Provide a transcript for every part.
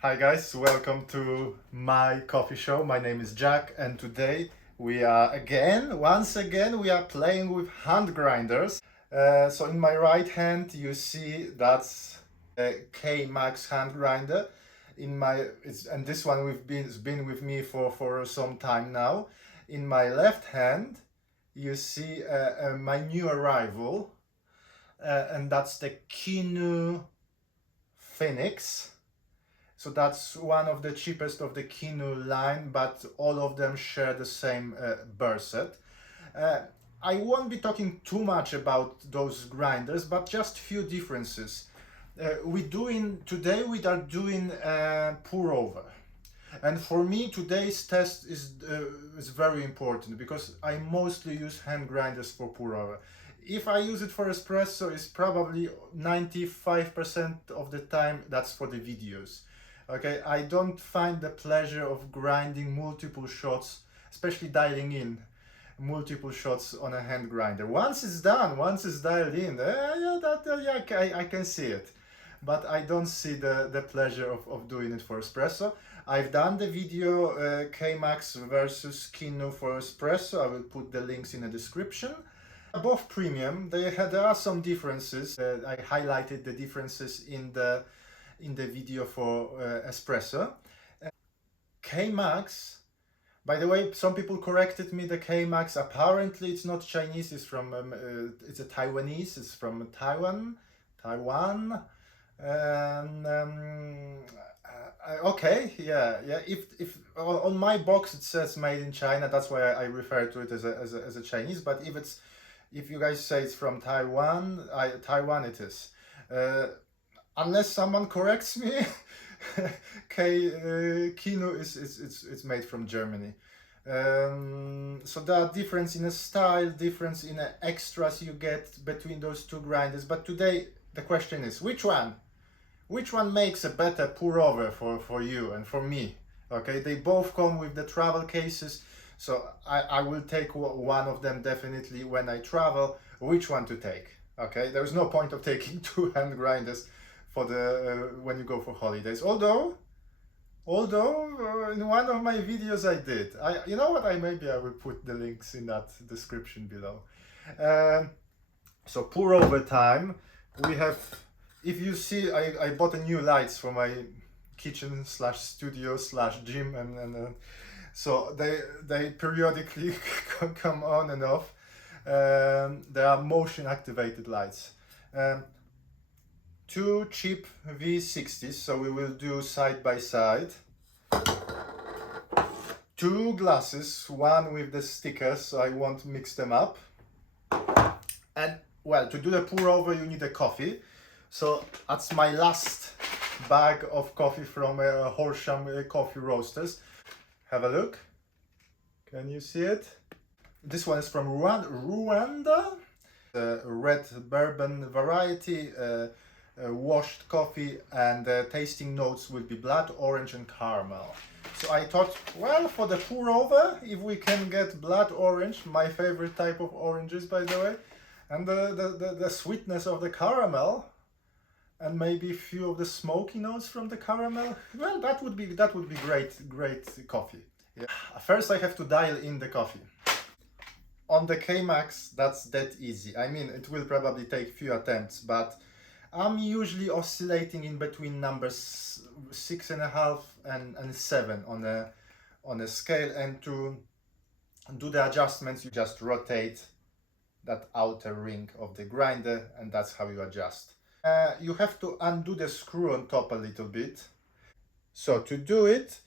Hi guys, welcome to my coffee show. My name is Jack and today we are once again, we are playing with hand grinders. So in my right hand you see that's a K-Max hand grinder. And this one has been with me for some time now. In my left hand you see my new arrival and that's the Kinu Phoenix. So that's one of the cheapest of the Kinu line, but all of them share the same burr set. Uh, I won't be talking too much about those grinders, but just few differences. Today we are doing pour over. And for me, today's test is very important because I mostly use hand grinders for pour over. If I use it for espresso, it's probably 95% of the time that's for the videos. Okay, I don't find the pleasure of grinding multiple shots, especially dialing in multiple shots on a hand grinder. Once it's done, once it's dialed in, I can see it. But I don't see the pleasure of doing it for espresso. I've done the video K-Max versus Kinu for espresso. I will put the links in the description. Both premium. There are some differences. I highlighted the differences in the video for espresso. K-Max, by the way, some people corrected me. The K-Max apparently it's not Chinese. It's from it's a Taiwanese. It's from Taiwan. Okay, yeah. If on my box it says made in China, that's why I refer to it as a Chinese. But if you guys say it's from Taiwan, Taiwan it is. Unless someone corrects me, Kino it's made from Germany. So there are difference in a style, difference in the extras you get between those two grinders. But today the question is, which one makes a better pour over for you and for me? Okay, they both come with the travel cases, so I will take one of them definitely when I travel. Which one to take? Okay, there's no point of taking two hand grinders for the when you go for holidays. Although in one of my videos I did. You know what? Maybe I will put the links in that description below. So pour over time. We have, if you see, I bought a new lights for my kitchen slash studio slash gym and so they periodically come on and off. They are motion activated lights. Two cheap V60s, so we will do side by side. Two glasses, one with the stickers, so I won't mix them up. And well, to do the pour over you need a coffee. So that's my last bag of coffee from Horsham Coffee Roasters. Have a look. Can you see it? This one is from Rwanda. Red bourbon variety. Washed coffee, and the tasting notes will be blood orange and caramel. So I thought, well, for the pour over, if we can get blood orange, my favorite type of oranges, by the way, and the sweetness of the caramel, and maybe a few of the smoky notes from the caramel, well, that would be great coffee. Yeah. First I have to dial in the coffee. On the K-Max, that's that easy. I mean, it will probably take few attempts, but I'm usually oscillating in between numbers 6.5 and 7 on a scale, and to do the adjustments you just rotate that outer ring of the grinder, and that's how you adjust. You have to undo the screw on top a little bit. So to do it,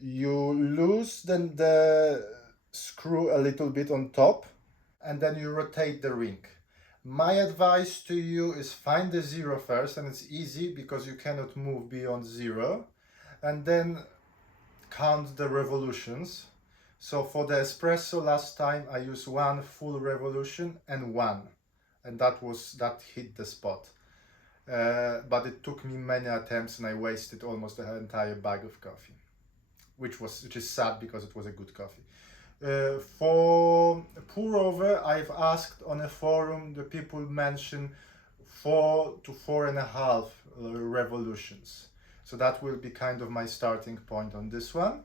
you loosen the screw a little bit on top and then you rotate the ring. My advice to you is find the zero first, and it's easy because you cannot move beyond 0, and then count the revolutions. So for the espresso last time I used 1 full revolution and 1, and that hit the spot. But it took me many attempts and I wasted almost the entire bag of coffee, which is sad because it was a good coffee. For pour over, I've asked on a forum, the people mention 4 to 4.5 revolutions. So that will be kind of my starting point on this one.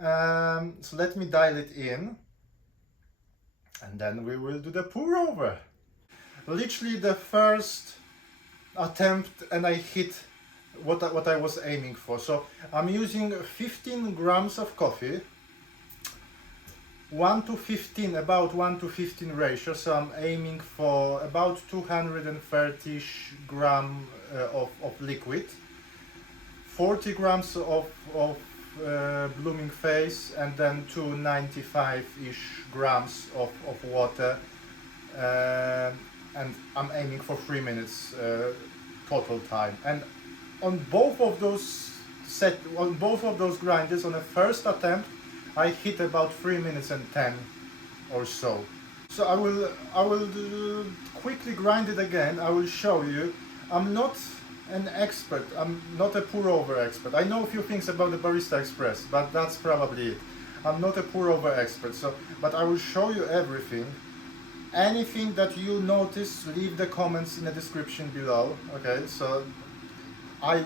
So let me dial it in, and then we will do the pour over. Literally the first attempt and I hit what I was aiming for. So I'm using 15 grams of coffee, 1 to 15, about 1 to 15 ratio. So I'm aiming for about 230 gram of liquid, 40 grams of blooming phase, and then 295-ish grams of water. And I'm aiming for 3 minutes total time. And on both of those grinders, on the first attempt, I hit about 3 minutes and 10 or so. So I will quickly grind it again. I will show you. I'm not an expert. I'm not a pour over expert. I know a few things about the Barista Express, but that's probably it. I'm not a pour over expert. But I will show you everything. Anything that you notice, leave the comments in the description below. Okay, so I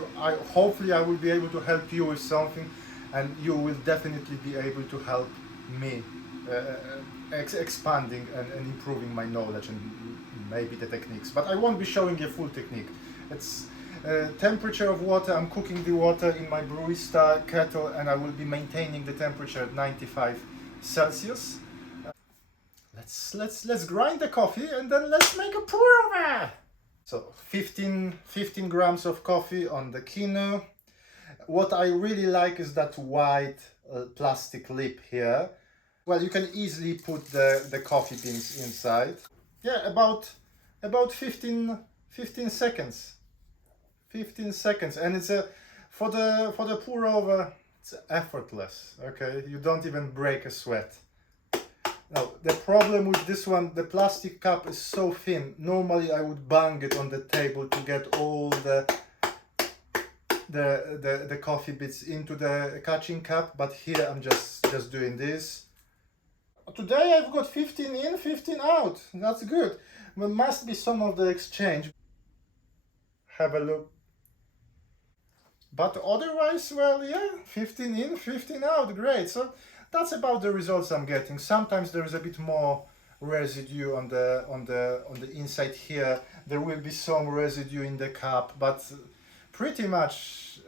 hopefully I will be able to help you with something, and you will definitely be able to help me expanding and improving my knowledge and maybe the techniques. But I won't be showing you a full technique. It's temperature of water. I'm cooking the water in my Barista kettle, and I will be maintaining the temperature at 95 Celsius. Let's grind the coffee and then let's make a pour over. So 15 grams of coffee on the Kinu. What I really like is that white plastic lip here. Well, you can easily put the coffee beans inside. Yeah, about 15 seconds. 15 seconds, and it's for the pour over, it's effortless. Okay, you don't even break a sweat. Now, the problem with this one, the plastic cup is so thin. Normally I would bang it on the table to get all the coffee bits into the catching cup, but here I'm just doing this. Today I've got 15 in, 15 out. That's good. There must be some of the exchange. Have a look. But otherwise, well, yeah, 15 in, 15 out, great. So that's about the results I'm getting. Sometimes there is a bit more residue on the inside here. There will be some residue in the cup, but pretty much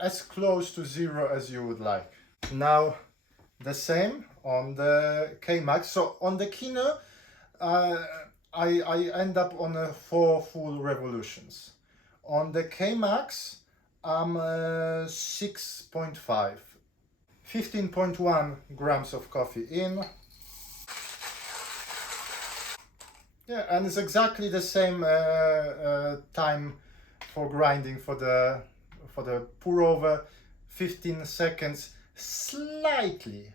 as close to zero as you would like. Now the same on the K-Max. So on the Kinu, I end up on 4 full revolutions. On the K-Max, I'm 6.5. 15.1 grams of coffee in. Yeah, and it's exactly the same time for grinding for the pour over, 15 seconds. Slightly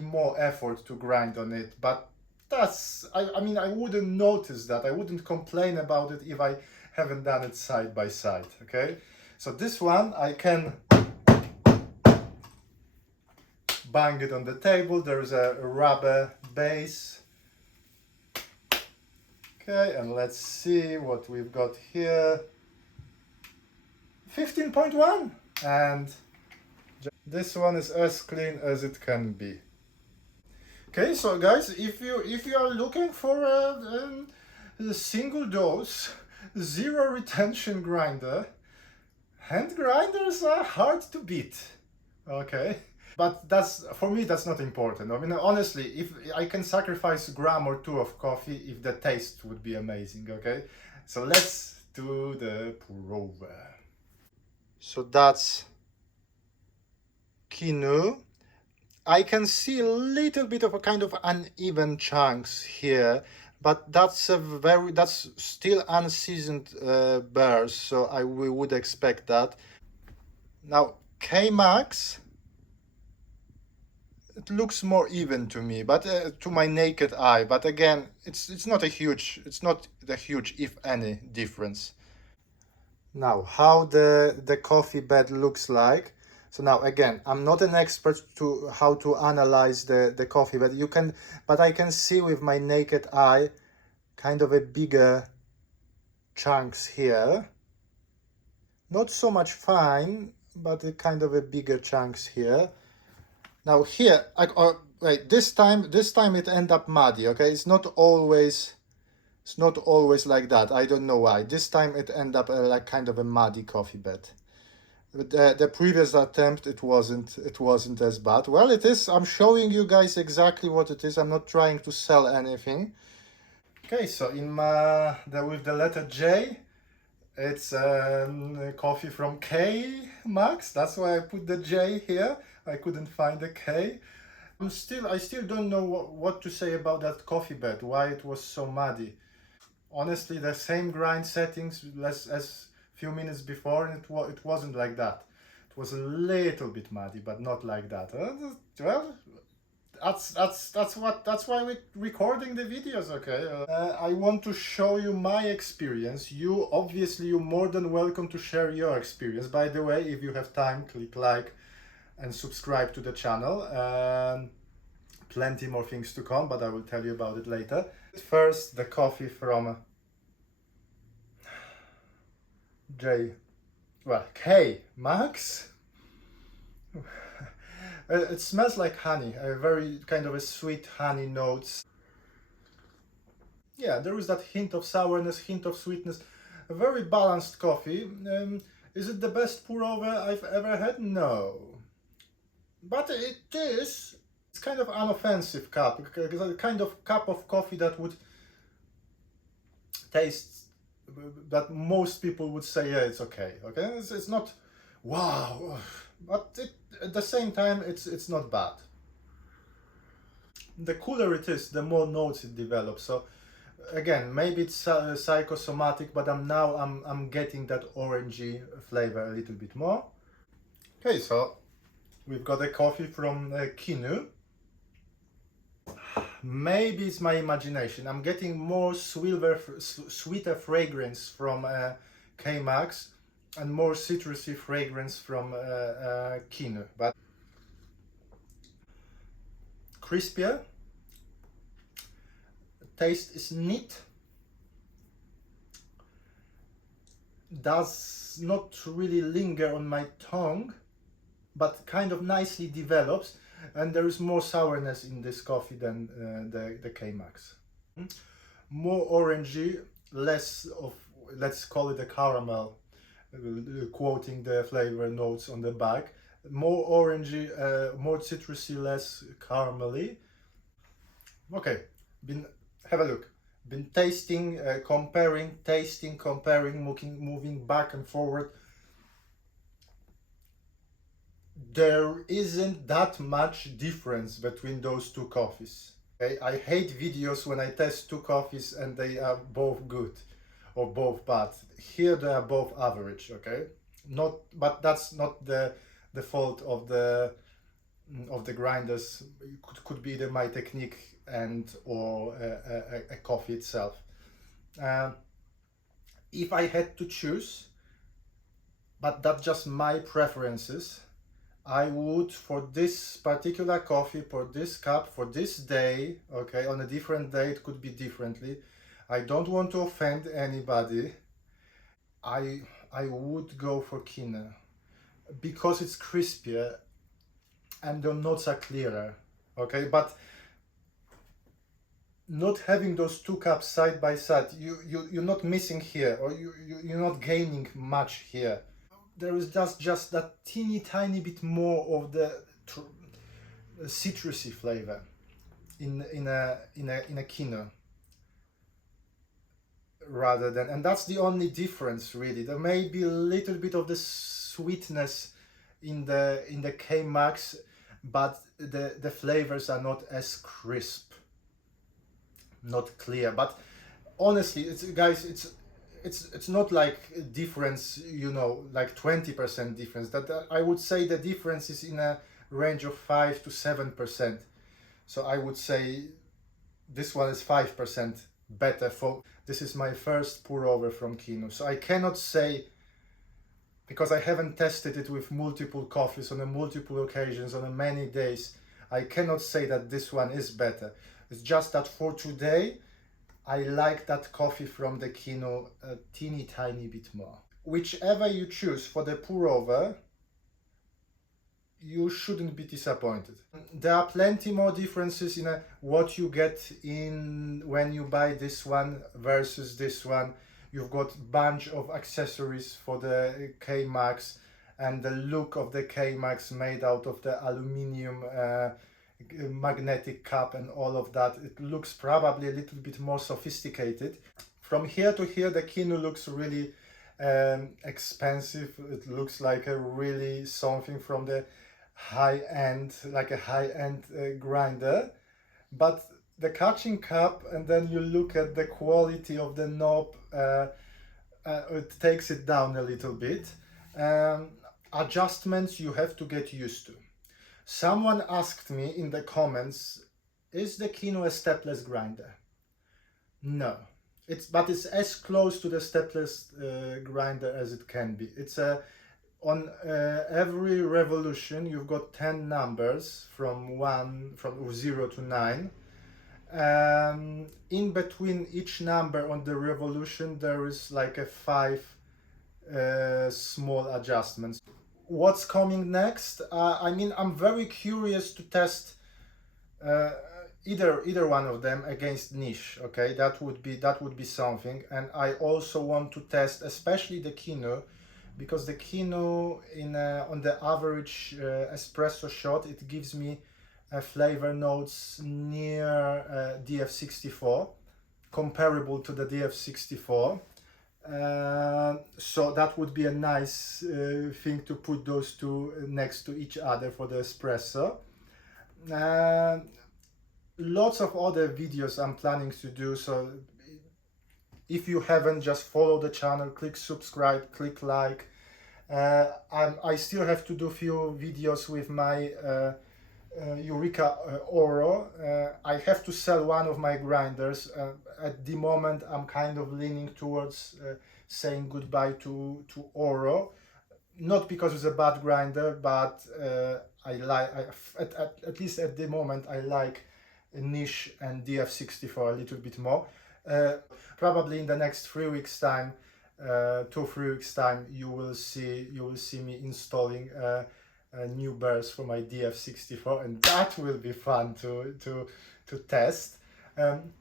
more effort to grind on it, but that's, I mean, I wouldn't notice that. I wouldn't complain about it if I haven't done it side by side, okay? So this one, I can bang it on the table. There is a rubber base. Okay, and let's see what we've got here. 15.1, and this one is as clean as it can be. Okay, so guys, if you are looking for a single dose, zero retention grinder, hand grinders are hard to beat. Okay, but that's, for me, that's not important. I mean, honestly, if I can sacrifice a gram or two of coffee, if the taste would be amazing. Okay, so let's do the pour over. So that's Kinu. I can see a little bit of a kind of uneven chunks here, but that's still unseasoned bears, so we would expect that. Now K-Max, it looks more even to me, but to my naked eye. But again, it's not the huge, if any, difference. Now, how the coffee bed looks like. So now again, I'm not an expert to how to analyze the coffee bed. But I can see with my naked eye kind of a bigger chunks here. Not so much fine, but a kind of a bigger chunks here. Now here, wait, this time it end up muddy, okay? It's not always like that. I don't know why. This time it end up like kind of a muddy coffee bed. The previous attempt, it wasn't as bad. Well, it is. I'm showing you guys exactly what it is. I'm not trying to sell anything. Okay, so with the letter J, it's coffee from K Max. That's why I put the J here. I couldn't find the K. I still don't know what to say about that coffee bed. Why it was so muddy. Honestly, the same grind settings as few minutes before, and it wasn't like that. It was a little bit muddy, but not like that. Well, that's why we're recording the videos, okay? I want to show you my experience. You're more than welcome to share your experience. By the way, if you have time, click like and subscribe to the channel. Plenty more things to come, but I will tell you about it later. First, the coffee from K Max. It smells like honey, a very kind of a sweet honey notes. Yeah, there is that hint of sourness, hint of sweetness. A very balanced coffee. Is it the best pour over I've ever had? No. But it is. It's kind of unoffensive cup. It's a kind of cup of coffee that would taste, that most people would say, yeah, it's okay. Okay, it's not wow, but at the same time, it's not bad. The cooler it is, the more notes it develops. So again, maybe it's psychosomatic, but I'm getting that orangey flavor a little bit more. Okay, so we've got a coffee from Kinu. Maybe it's my imagination. I'm getting more sweeter fragrance from K-Max and more citrusy fragrance from Kinu. But crispier. Taste is neat. Does not really linger on my tongue, but kind of nicely develops. And there is more sourness in this coffee than the K-Max. More orangey, less of, let's call it a caramel, quoting the flavor notes on the back. More orangey, more citrusy, less caramelly. Okay, have a look. Been tasting, comparing, moving back and forward. There isn't that much difference between those two coffees. Okay? I hate videos when I test two coffees and they are both good or both bad. Here they are both average, okay? But that's not the fault of the grinders. It could be either my technique or a coffee itself. If I had to choose, but that's just my preferences, I would, for this particular coffee, for this cup, for this day, okay, on a different day it could be differently. I don't want to offend anybody. I would go for Kinu because it's crispier and the notes are clearer, okay? But not having those two cups side by side, you're not missing here, or you're not gaining much here. There is just that teeny tiny bit more of the citrusy flavor in a Kinu rather than, and that's the only difference really. There may be a little bit of the sweetness in the K-Max, but the flavors are not as crisp, not clear. But honestly, it's not like a difference, you know, like 20% difference. That I would say the difference is in a range of 5 to 7%. So I would say this one is 5% better. This is my first pour over from Kinu. So I cannot say, because I haven't tested it with multiple coffees on multiple occasions on many days, I cannot say that this one is better. It's just that for today, I like that coffee from the Kinu a teeny tiny bit more. whichever you choose for the pour over, you shouldn't be disappointed. There are plenty more differences in what you get in when you buy this one versus this one. You've got bunch of accessories for the K-Max, and the look of the K-Max made out of the aluminium magnetic cap and all of that. It looks probably a little bit more sophisticated. From here to here, the Kinu looks really expensive. It looks like a really something from the high end, like a high end grinder. But the catching cup, and then you look at the quality of the knob, it takes it down a little bit. Adjustments you have to get used to. Someone asked me in the comments, is the Kinu a stepless grinder? No, but it's as close to the stepless grinder as it can be. It's on every revolution you've got 10 numbers from 0 to 9. In between each number on the revolution there is like a 5 small adjustments. What's coming next? I mean, I'm very curious to test either one of them against niche. Okay, that would be something. And I also want to test especially the Kinu, because the Kinu on the average espresso shot, it gives me flavor notes near DF64, comparable to the DF64. So that would be a nice thing to put those two next to each other for the espresso. Lots of other videos I'm planning to do, so if you haven't, just follow the channel, click subscribe, click like. I still have to do few videos with my Eureka Oro. I have to sell one of my grinders. At the moment I'm kind of leaning towards saying goodbye to Oro, not because it's a bad grinder, but at least at the moment I like niche and DF64 a little bit more. Probably in the next 3 weeks time, 2-3 weeks time, you will see me installing new burrs for my DF64, and that will be fun to test.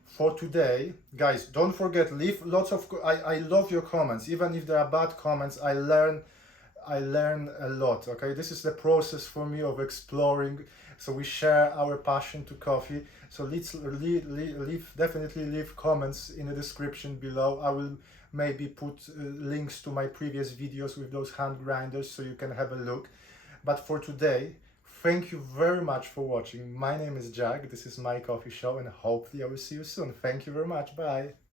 For today, guys, don't forget, leave lots of I love your comments. Even if there are bad comments, I learn a lot. Okay, this is the process for me of exploring, so we share our passion to coffee. So let's definitely leave comments in the description below. I will maybe put links to my previous videos with those hand grinders so you can have a look. But for today, thank you very much for watching. My name is Jack, this is my coffee show, and hopefully I will see you soon. Thank you very much, bye.